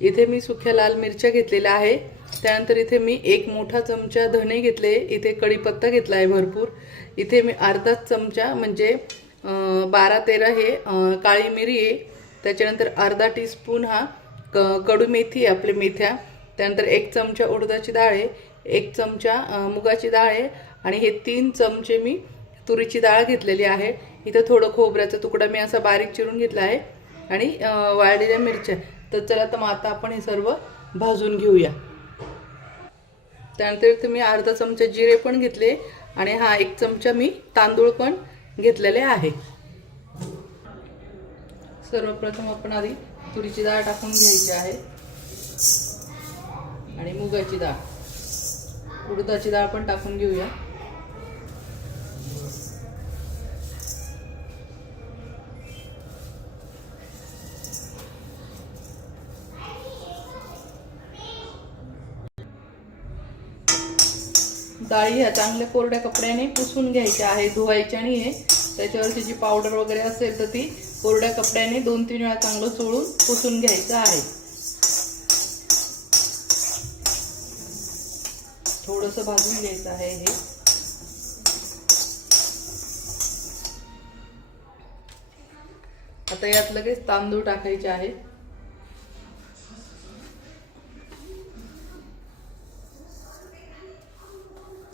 इथे मी सुक्या लाल मिरच्या घेतलेल्या आहे। त्यानंतर इथे मी एक मोठा चमचा धणे घेतले, इथे कढीपत्ता घेतला आहे भरपूर, इथे मी अर्धा चमचा म्हणजे 12-13 हे काळी मिरी आहे, त्याच्यानंतर अर्धा टीस्पून हा कडू मेथी आहे आपली मेथ्या, त्यानंतर 1 चमचा उडदाची डाळ आहे, 1 चमचा मुगाची डाळ आहे आणि हे 3 चमचे मी तुरीची डाळ घेतलेली आहे। इथे थोडं खोबऱ्याचा तुकडा मी असा बारीक चिरून घेतला आहे आणि वाळलेल्या मिरच्या। तर चला तर मग आता आपण हे सर्व भाजून घेऊया। त्यानंतर इथे मी अर्धा चमचा जिरे पण घेतले आणि हा 1 चमचा मी तांदूळ पण घेतलेले आहे। सर्वप्रथम आपण आधी तुरीची डाळ टाकून घ्यायची आहे आणि मुगाची डाळ, उडदाची डाळ पण टाकून घेऊया। डाळी ह्या चांगल्या कोरड्या कपड्याने पुसून घ्यायच्या आहे, धुवायच्या नाही आहे। त्याच्यावरची जी पावडर वगैरे असेल तर ती कोरड्या कपड्याने 2-3 वेळा चांगलं चोळून पुसून घ्यायचं आहे। थोडंसं भाजून घ्यायचं आहे हे। आता यात लगेच तांदूळ टाकायचे आहे।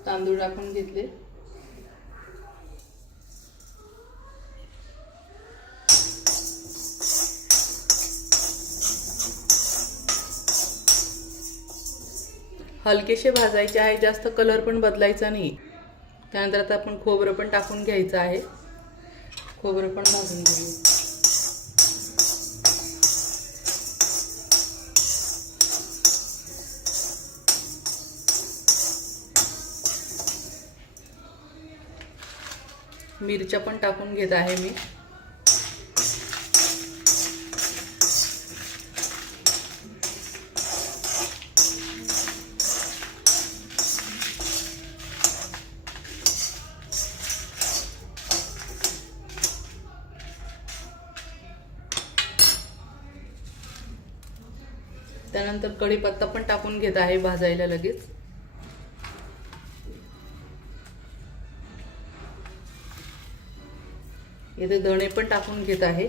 तांदूळ टाकून घेतले। हलकेसे भाजायचे आहे, जास्त कलर पण बदलायचा नाही। त्यानंतर आता आपण खोबरं पण टाकून घ्यायचं आहे, खोबरं पण भाजून घेऊया। मिरच्या पण टाकून घेत आहे मी। त्यानंतर कढीपत्ता पण टाकून घेत आहे भाजायला लगेच। इथे धणे पण टाकून घेत आहे।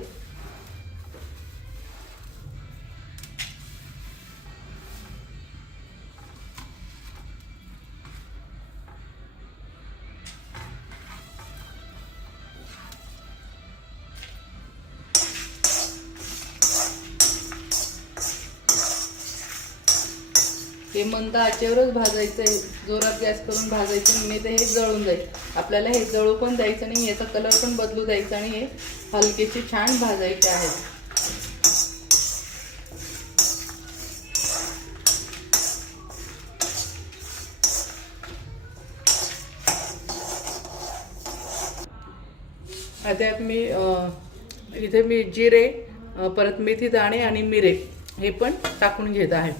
हे मंद आचेवरच भाजायचं आहे, जोरात गॅस करून भाजायचं नाही तर हे जळून जाईल। आपल्याला हे जळू पण द्यायचं नाही, याचा कलर पण बदलू द्यायचा नाही, हे हलकेचे छान भाजायचे आहेत। आता मी इथे मी जिरे, परत मेथी दाणे आणि मिरे हे पण टाकून घेत आहे।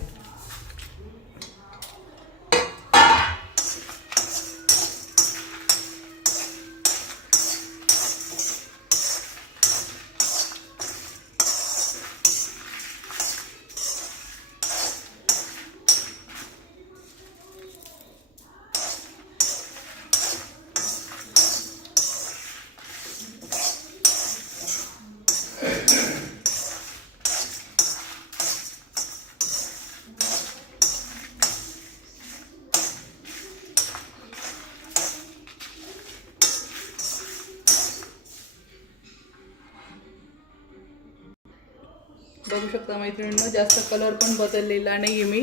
बघू शकता मैत्रिणींनो, जास्त कलर पण बदललेला नाही मी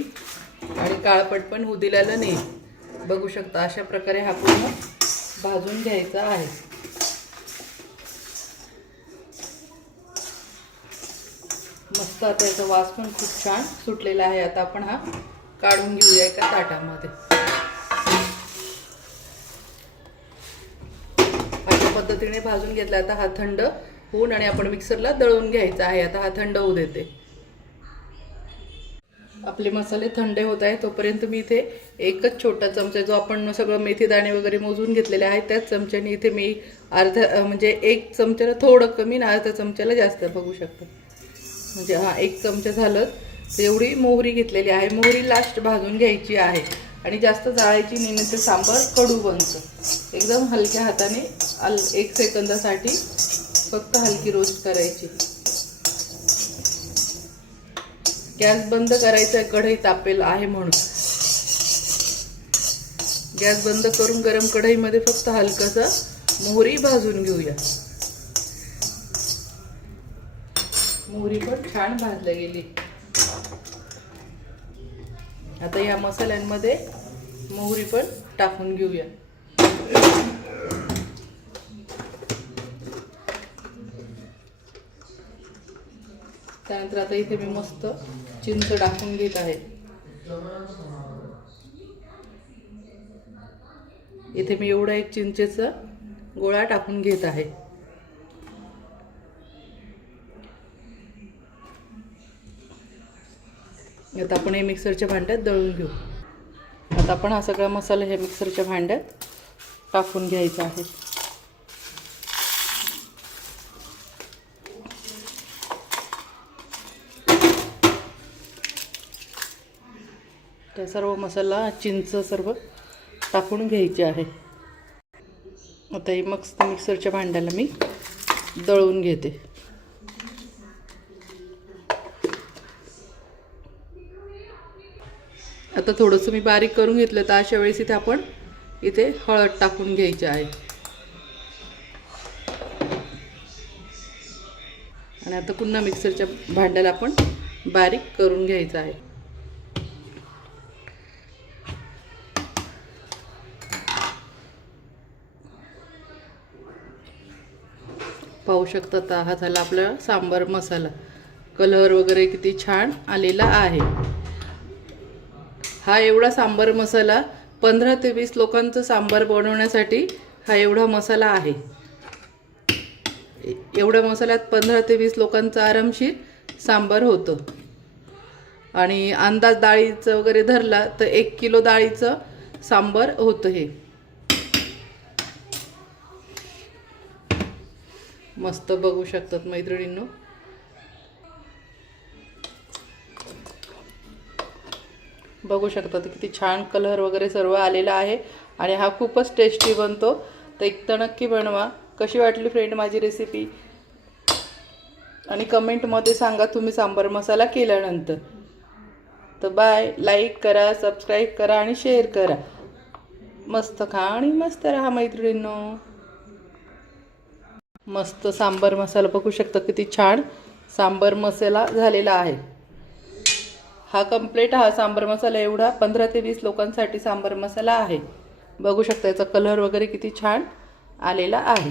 आणि काळपट पण होऊ दिलेलं नाही। बघू शकता अशा प्रकारे हा पूर्ण भाजून घ्यायचा आहे। मस्त आता याचा वास पण खूप छान सुटलेला आहे। आता आपण हा काढून घेऊया एका ताटामध्ये। अशा पद्धतीने भाजून घेतला। आता हा थंड होऊन आणि आपण मिक्सरला दळून घ्यायचा आहे। आता हा थंड होऊ देते। आपले मसाले थंड होत आहे तोपर्यंत मी इथे एकच छोटा चमचा, जो आपण सगळं मेथी दाणे वगैरे मोजून घेतलेले आहे त्याच चमच्याने इथे मी अर्धा म्हणजे 1 चमच्याला थोडं कमी आणि अर्धा चमच्याला जास्त, बघू शकता म्हणजे हा 1 चमचा झालं। तर एवढी मोहरी घेतलेली आहे. मोहरी लास्ट भाजून घ्यायची आहे आणि जास्त जाळायची नाही, ते सांबार कडू बनतं. एकदम हलक्या हाताने 1 सेकंदासाठी फक्त हलकी रोस्ट करायची. गॅस बंद करायचा आहे, कढई तापेल आहे म्हणून. गॅस बंद करून गरम कढईमध्ये फक्त हलकंसं मोहरी भाजून घेऊया. मोहरी पण छान भाजली गेली. आता या मसाल्यांमध्ये मोहरी पण टाकून घेऊया. त्यानंतर आता इथे मी मस्त चिंच टाकून घेत आहे. इथे मी एवढा एक चिंचेचा गोळा टाकून घेत आहे. आता आपण हे मिक्सरच्या भांड्यात दळून घेऊ. आता आपण हा सगळा मसाला हे मिक्सरच्या भांड्यात टाकून घ्यायचा आहे. त्या सर्व मसाला चिंच सर्व टाकून घ्यायचे आहे. आता हे मस्त मिक्सरच्या भांड्याला मी दळून घेते. आता थोडंसं मी बारीक करून घेतलं, तर अशा वेळेस इथे आपण हळद टाकून घ्यायची आहे. आणि आता पुन्हा मिक्सरच्या भांड्याला आपण बारीक करून घ्यायचं आहे. पाहू शकता आता हा झाला आपला सांबार मसाला. कलर वगैरे किती छान आलेला आहे. हा एवढा सांबार मसाला 15 ते 20 लोकांचं सांबार बनवण्यासाठी हा एवढा मसाला आहे. एवढ्या मसाल्यात 15 ते 20 लोकांचं आरामशीर सांबार होतं. आणि अंदाज डाळीचं वगैरे धरला तर 1 किलो डाळीचं सांबार होतं. हे मस्त बघू शकतात मैत्रिणींनो. बघू शकता किती छान कलर वगैरे सर्व आलेला आहे. आणि हा खूपच टेस्टी बनतो. तर एकदा नक्की बनवा. कशी वाटली फ्रेंड माझी रेसिपी, आणि कमेंटमध्ये सांगा तुम्ही सांबार मसाला केल्यानंतर. तर बाय. लाईक करा, सबस्क्राईब करा आणि शेअर करा. मस्त खा आणि मस्त राहा मैत्रिणींनो. मस्त सांबार मसाला बघू शकता किती छान सांबार मसाला झालेला आहे. हा कंप्लीट हा सांबार मसाला एवढा 15 ते 20 लोकांसाठी सांबार मसाला आहे. बघू शकता याचा कलर वगैरे किती छान आलेला आहे.